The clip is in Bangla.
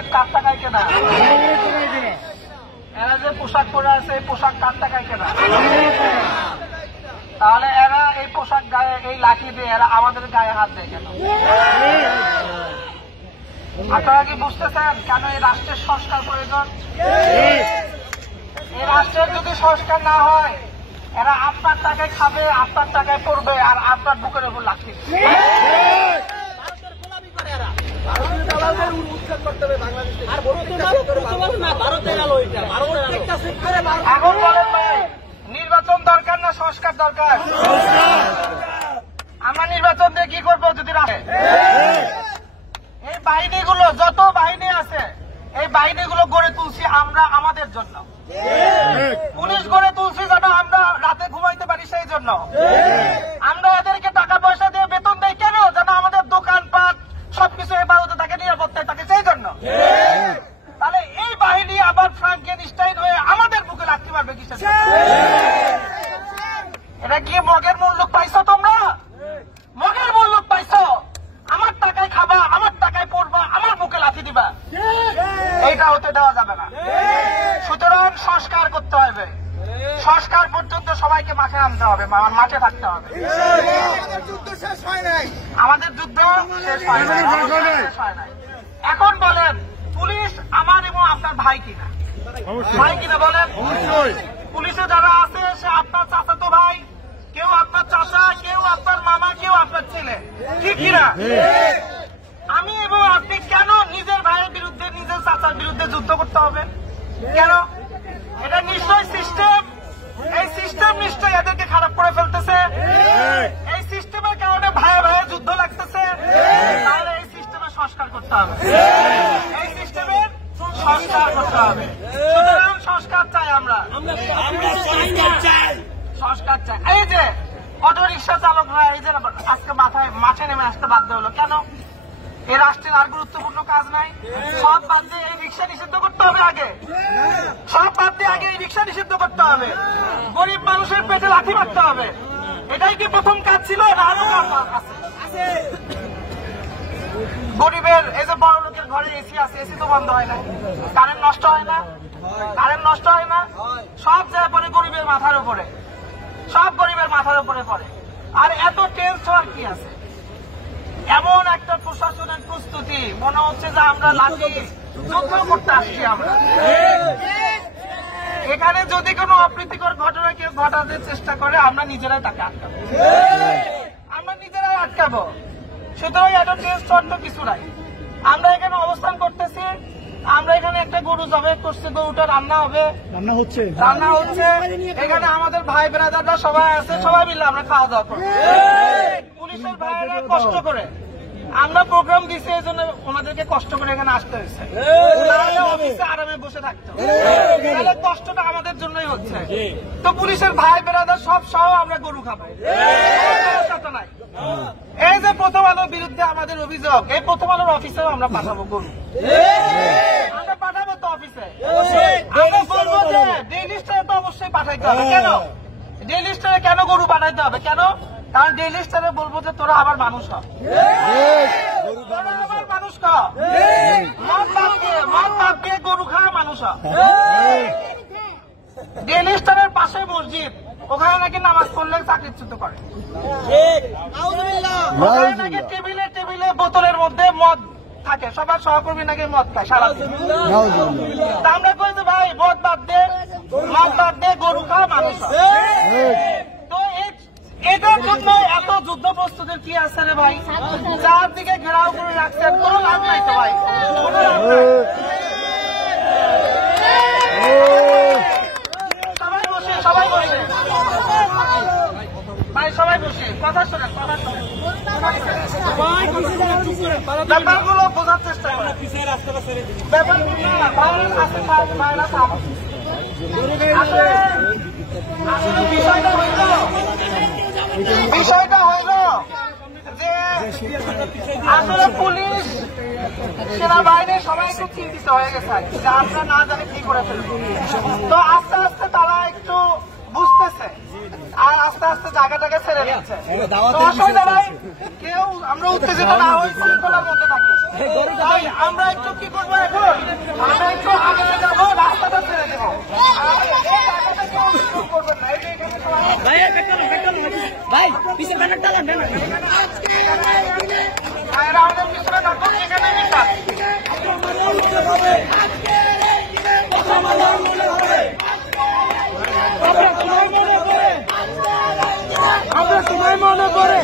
বুলেট কার টাকায় কেনা? এরা যে পোশাক পরে আছে এই পোশাক কার টাকায় কেনা? তাহলে এরা এই পোশাক গায়ে এই লাঠি দিয়ে এরা আমাদের গায়ে হাত দেয় কেন? আপনারা কি বুঝতেছেন কেন এই রাষ্ট্রের সংস্কার প্রয়োজন? এই রাষ্ট্রের যদি সংস্কার না হয় এরা আপনার টাকায় খাবে, আপনার টাকায় পড়বে, আর আপনার বুকের উপর লাঠি। এখন বলেন ভাই, নির্বাচন দরকার না সংস্কার দরকার? আমরা নির্বাচন দিয়ে কি করবো যদি এই বাহিনীগুলো, যত বাহিনী আছে এই বাহিনীগুলো গড়ে তুলছি আমরা আমাদের জন্য। পুলিশ গড়ে তুলছি যেন আমরা রাতে ঘুমাইতে পারি, সেই জন্য। আমরা এদেরকে টাকা পয়সা দিয়ে বেতন দেই কেন? যেন আমাদের দোকানপাট সবকিছু হেফাজতে থাকে, নিরাপত্তায় থাকে, সেই জন্য। তাহলে এই বাহিনী আবার ফ্রাঙ্কেনস্টাইন হয়ে আমাদের বুকে রাখতে পারবে কিসের? এটা কি মগের মূল্য পাইছো তোমরা? মগের মূল্য পাইছো? আমার টাকায় খাবা, আমার টাকায় পড়বা, আমার বুকে লাথি দিবা, এইটা হতে দেওয়া যাবে না। সুতরাং সংস্কার করতে হবে। সংস্কার পর্যন্ত সবাইকে মাঠে নামতে হবে, মাঠে থাকতে হবে। আমাদের যুদ্ধ শেষ হয় নাই। এখন বলেন, পুলিশ আমার এবং আপনার ভাই কিনা? ভাই কিনা বলেন? পুলিশে যারা আছে সে আপনার চাচাতো ভাই, কেউ আপনার চাচা, কেউ আপনার মামা, কেউ আপনার ছেলে, ঠিক কিনা? আমি এবং আপনি কেন নিজের ভাইয়ের বিরুদ্ধে, নিজের চাচার বিরুদ্ধে যুদ্ধ করতে হবে? কেন? এটা নিশ্চয় সিস্টেম। এই সিস্টেম নিশ্চয় এদেরকে খারাপ করে ফেলতেছে। এই সিস্টেমের কারণে ভাইয়ে ভাইয়ে যুদ্ধ লাগতেছে। তাহলে এই সিস্টেমের সংস্কার করতে হবে, এই সিস্টেমের সংস্কার করতে হবে। সুতরাং সংস্কার চাই আমরা, সংস্কার চাই। এই যে অটো রিক্সা চালকরা এই যে আজকে মাঠে নেমে আসতে বাধ্য হলো কেন? এই রাষ্ট্রের আর গুরুত্বপূর্ণ কাজ নাই? সব বাদ দিয়ে এই রিক্সা নিষিদ্ধ করতে হবে আগে, সব বাদ দিয়ে আগে এই রিক্সা নিষিদ্ধ করতে হবে, গরিব মানুষের পেটে লাথি মারতে হবে। এটাই কি প্রথম কাজ ছিল? না আরো কাজ আছে? গরিবের এই যে বড় লোকের ঘরে এসি আছে, এসি তো বন্ধ হয় না, কারেন্ট নষ্ট হয় না, কারেন্ট নষ্ট হয় না, সব জায়গায় পরে গরিবের মাথার উপরে, সব গরিবের মাথার উপরে পড়ে। আর এত টেন্স হওয়ার কি আছে? এমন একটা প্রশাসনের প্রস্তুতি, মনে হচ্ছে যে আমরা লাঠি যুদ্ধ করতে আসছি। আমরা এখানে যদি কোনো অপ্রীতিকর ঘটনা কেউ ঘটাতে চেষ্টা করে আমরা নিজেরাই তাকে আটকাবো, আমরা নিজেরাই আটকাবো। সুতরাং এত টেন্স হওয়ার কিছু নাই। আমরা এখানে অবস্থান করতেছি, আমরা এখানে একটা গরু জবাই করছি, গরুটা রান্না হবে, রান্না হচ্ছে। এখানে আমাদের ভাই ব্রাদাররা সবাই আছে, সবাই মিলে আমরা খাওয়া দাওয়া করবো। পুলিশের ভাইয়েরা কষ্ট করে আমরা প্রোগ্রাম দিচ্ছি, এই জন্য ওনাদেরকে কষ্ট করে এখানে আসতে হয়েছে, অফিসে আরামে বসে থাকতো। তাহলে কষ্টটা আমাদের জন্যই হচ্ছে। তো পুলিশের ভাই ব্রাদার সব সহ আমরা গরু খাবো, নাই। এই যে প্রথম আলোর বিরুদ্ধে আমাদের অভিযোগ, এই প্রথম আলোর অফিসেও আমরা পাঠাবো গরু, আমরা পাঠাবো তো অফিসে। আমরা বলবো যে ডেইলি স্টারে তো অবশ্যই পাঠাইতে হবে। কেন ডেইলি স্টারে কেন গরু পাঠাইতে হবে? কেন? কারণ ডেইলি স্টারে বলবো যে তোরা আবার মানুষ হ, তোরা আবার মানুষ হ, মদ বাদ দিয়ে গরু খাওয়া মানুষ হ। ডেইলি স্টারের পাশে মসজিদ, ওখানে নাকি নামাজ পড়লে চাকরিচ্যুত করে, ওখানে নাকি টেবিলে টেবিলে বোতলের মধ্যে মদ থাকে, সবার সহকর্মী নাকি মদ খায় সারাদিন। আমরা কই যে ভাই মদ বাদ দিয়ে গরু খাওয়া মানুষ। তো এটার জন্য এত যুদ্ধ প্রস্তুতির কি আছে রে ভাই? চারদিকে ঘেরাও করে রাখছে, কোনো লাভ নাই তো ভাই, কোনো লাভ নাই। সবাই বসে ভাই, সবাই বসে কথা শোনেন, ব্যাপারগুলো বোঝার চেষ্টা করেন। বিষয়টা হইল যে আসলে পুলিশ সেনাবাহিনী সবাই একটু চিন্তিত হয়ে গেছে যে আমরা না জানি কি করে ফেলবো। তো আস্তে আস্তে তারা একটু বুঝতেছে আর আস্তে আস্তে জায়গাটাকে ছেড়ে দিচ্ছে। অসুবিধা নাই, কেউ আমরা উত্তেজিত না হই, শৃঙ্খলার মধ্যে থাকি। আমরা একটু কি করবো এখন, ভাই পিছনে ব্যানারটা দেন, ব্যানার আমাদের পিছনে থাকো, এখানে বিচার। আমরা সময় মনে করে